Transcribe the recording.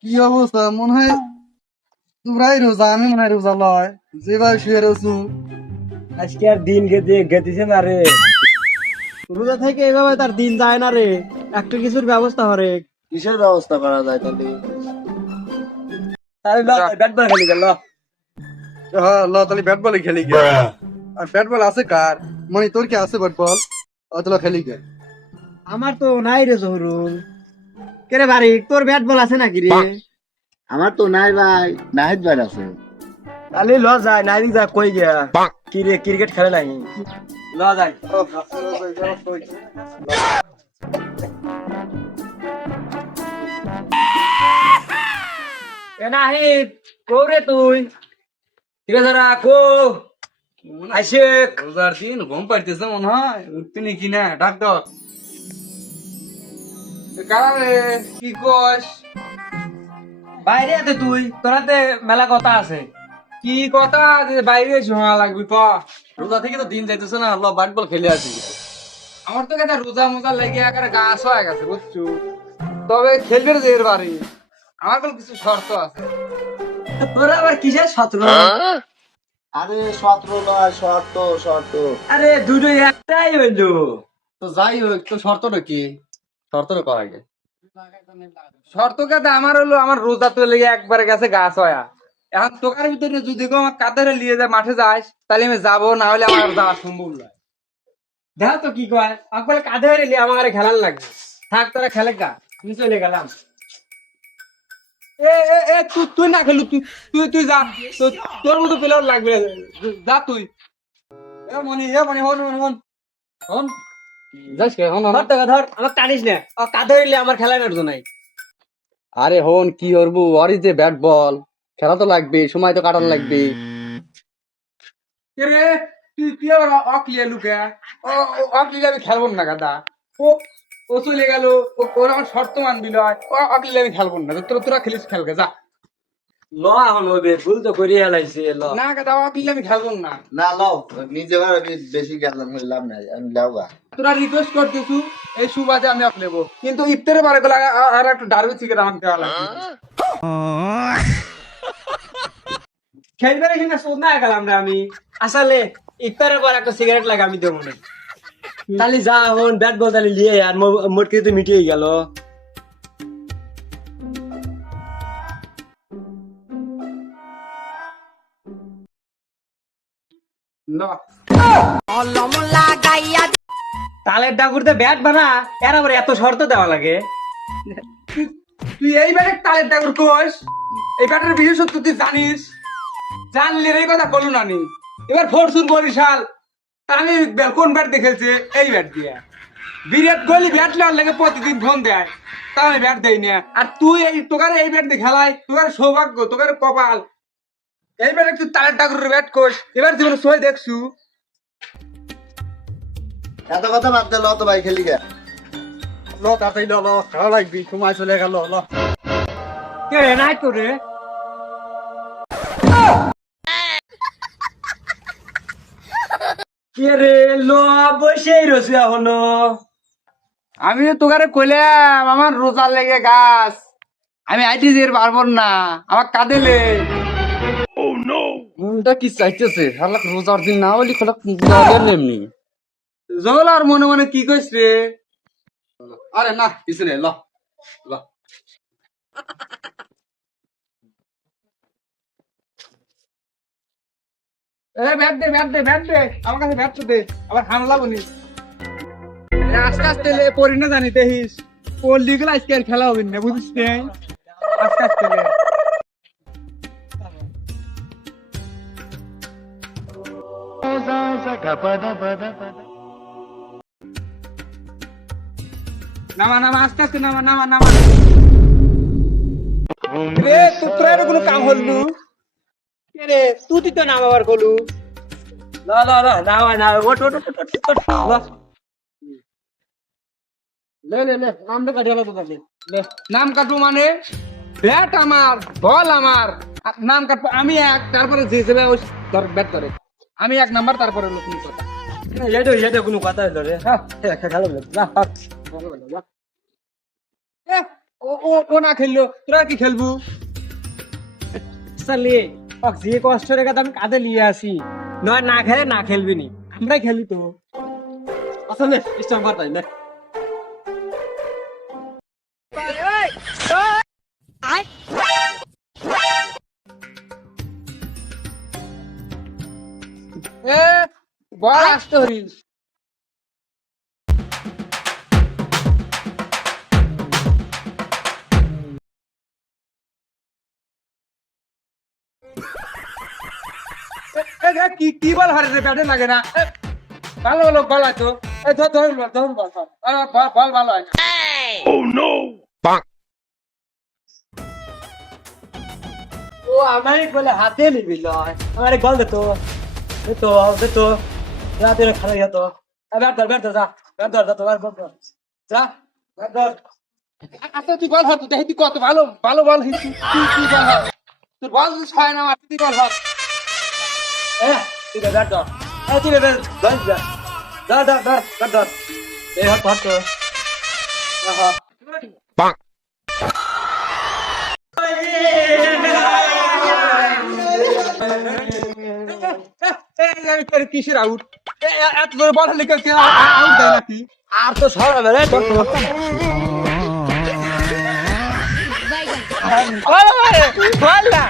কি অবস্থা মনে হয় তোমরাই রোজা আমি মনে হয় রোজা লয় যেভাবে শুয়ে রয়েছু। আজকে আর দিন গেতেছে না রে। রোজা থেকে এভাবে তার দিন যায় না রে। একটা কিছুর ব্যবস্থা হরে। কিসের ব্যবস্থা করা যায় তাহলে? তাহলে ব্যাট বল খেলি গেল। হ্যাঁ ল তাহলে ব্যাট বলে খেলি গে। আর ব্যাট বল আছে কার? মানে তোর কি আছে ব্যাট বল? তাহলে খেলি গে। আমার তো নাই রে জহরুল। কে রে বাড়ি তোর ব্যাট বল আছে নাকি রে? আমার তো নাই ভাই, নাহিদ ভাই আছে। তাহলে ল যায় নাই যা কই গিয়া কি রে ক্রিকেট খেলে নাই ল যায়। এ নাহিদ কো রে তুই ঠিক আছে রাখো আইসে রোজার দিন ঘুম পাইতেছে মনে হয় উঠতে নাকি না ডাক্তার কারে কি কস? বাইরে আতে তুই তোরাতে মেলা কথা আছে। কি কথা যে বাইরে শোনা লাগবে ক? রোজা থেকে তো দিন যাইতেছে না, আল্লাহ ব্যাট বল খেলে আসি। আমার তো কেন রোজা মোজা লেগে একেবারে গাছ হয়ে গেছে বুঝছো, তবে খেলবে যে এর বাড়ি আমার কোনো কিছু শর্ত আছে। তোরা আবার কিসের ছাত্র? আরে 17 নয়, শর্ত শর্ত। আরে দুটো একটাই হইলো। তো যাই হোক, তো শর্তটা কি? শর্তটা করা আগে। শর্ত কাতে আমার হলো আমার রোজা তো লেগে একবারে গেছে গাছ হয়া। এখন তোকার ভিতরে যদি কেউ আমার কাতারে নিয়ে যায় মাঠে যাস তাহলে আমি যাবো, না হলে আমার যাওয়া সম্ভব নয়। দেখ তো কি কয় আকবর কাঁধে হইলে আমার খেলার লাগবে। থাক তোরা খেলে গা আমি চলে গেলাম। এ এ এ তুই তুই না খেলু, তুই তুই তুই যা, তোর মতো প্লেয়ার লাগবে, যা তুই। এ মনি হন হন হন হন যাস কে হন হন। ধর টাকা ধর আমার টানিস না কাঁধে হইলে আমার খেলার অর্থ নাই। আরে হন কি করবো, ওরই যে ব্যাট বল খেলা তো লাগবে, সময় তো কাটানো লাগবে। রে তুই তুই আবার অকলিয়া লুকে অকলিয়া আমি খেলবো না গাদা। ও ও চলে গেল, ওর আমার শর্ত মানবি নয়, অকলিয়া আমি খেলবো না। তোরা তোরা খেলিস খেলকে যা। ল এখন হবে ভুল তো করিয়া লাইছে ল। না গাদা অকলিয়া আমি খেলবো না। না লাও, নিজে আমি বেশি গেলাম লাভ নাই, আমি লাও গা। তোরা রিকোয়েস্ট করতেছু এই সুবাদে আমি অকলেবো, কিন্তু ইফতারে বারে গেলে আর একটা ডারবি চিকেন আমাকে দেওয়া লাগবে। খেলবে না কিনা শোধ না গেলাম রে আমি। আসলে ইফতারের পর একটা সিগারেট লাগে আমি দেবো না। তাহলে যা এখন ব্যাট বল তাহলে লিয়ে আর মোট কিন্তু মিটিয়ে গেল। না তালের ডাকুরতে ব্যাট বানা এর আবার এত শর্ত দেওয়া লাগে। তুই এই ব্যাটের তালের ডাকুর কোস, এই ব্যাটের বিশেষত্ব তুই জানিস? জানলে এই কথা বলু না নি। এবার ফরচুন বরিশাল আমি কোন ব্যাট দেখেছে এই ব্যাট দিয়ে বিরাট কোহলি ব্যাট নেওয়ার লেগে প্রতিদিন ফোন দেয়, তা আমি ব্যাট দেই না। আর তুই এই তোকার এই ব্যাট দিয়ে খেলাই, তোকার সৌভাগ্য, তোকার কপাল, এই ব্যাট তুই তালের ডাকুরের ব্যাট কোস। এবার জীবনে সই দেখছু। এত কথা বাদ দে, ল তো ভাই খেলি গে। ল তাড়াতাড়ি ল, ল খেলা লাগবি, সময় চলে গেল। ল কে রে নাই তো রে কে রে লো বসেই রসি এখনো। আমি তোকারে কইলাম আমার রোজা লেগে গাছ, আমি আইটি যে পারবো না, আমার কাঁদেলে মনটা কি চাইতেছে শালা রোজার দিন না হলি খোলা এমনি জল আর মনে মনে কি কইস রে। আরে না কিছু নেই, ল ল ব্যাট দে ব্যাট দে ব্যাট দে, আমার কাছে ব্যাট দে, আবার হামলা বনি আস্তে আস্তে পড়ি না জানি দেখিস পড়লি গেলে আজকে আর খেলা হবে না বুঝিস নে। আস্তে আস্তে নামা নামা আস্তে আস্তে নামা নামা নামা। রে তোর কোনো কাম হল নু? কে রে তুই তো নাম আবার কলু। ল ল ল না না ওট ওট ওট ওট ল লে লে লে নাম দে কাটিয়ে তো লে নাম কাটবো মানে ব্যাট আমার বল আমার, আর নাম কাটবো আমি এক, তারপরে যে হিসেবে ওই ধর ব্যাট করে আমি এক নাম্বার, তারপরে লোক কথা এটা কোনো কথা হলো রে হ্যাঁ খেলো যা হাত। এ, ও না খেললো তোরা কি খেলবো? সালি যে কষ্টের কথা আমি কাঁধে নিয়ে আসি নয় না খেলে না খেলবি নি আমরাই খেলি তো আসলে ইসলাম তাই না এ বল আসতে হরিস। কি কি বল হারে রে ব্যাটে লাগে না এ, ভালো ভালো বল আছে তো এই ধর ধর বল ধর বল ধর। বল ভালো হয় না। ও আমারই বলে হাতে নিবি লয় আমার গল দে তো রাতে খারাপ গেত ব্যাট ধর যা যা ধর। আচ্ছা তুই বল হাত দেখি তুই কত ভালো ভালো বল হিসু তুই বল হাত তোর বল যদি ছয় না মারতে তুই বল হাত এ তুই ব্যাট ধর তুই ব্যাট ধর এই হাত তো কিসের আউট এত বড় বল হলে কেউ আউট দেয় নাকি? আর তো সর রে বল না